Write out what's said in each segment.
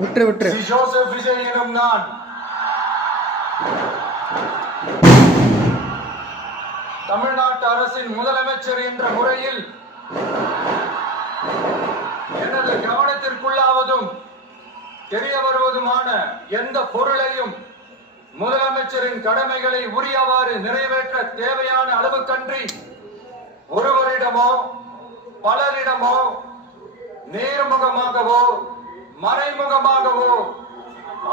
விட்டு விட்டு ஜோசப் விஜய் எனும் நான் தமிழ்நாட்டு அரசின் முதலமைச்சர் என்ற முறையில் எனது கவனத்திற்குள்ளாவதும் தெரிய வருவதுமான எந்த பொருளையும் முதலமைச்சரின் கடமைகளை உரியவாறு நிறைவேற்ற தேவையான அளவுக்கன்றி ஒருவரிடமோ பலரிடமோ நேர்முகமாகவோ மறைமுகமாகவோ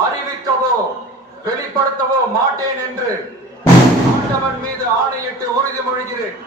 அறிவிக்கவோ வெளிப்படுத்தவோ மாட்டேன் என்று ஆண்டவன் மீது ஆணையிட்டு உறுதிமொழிகிறேன்.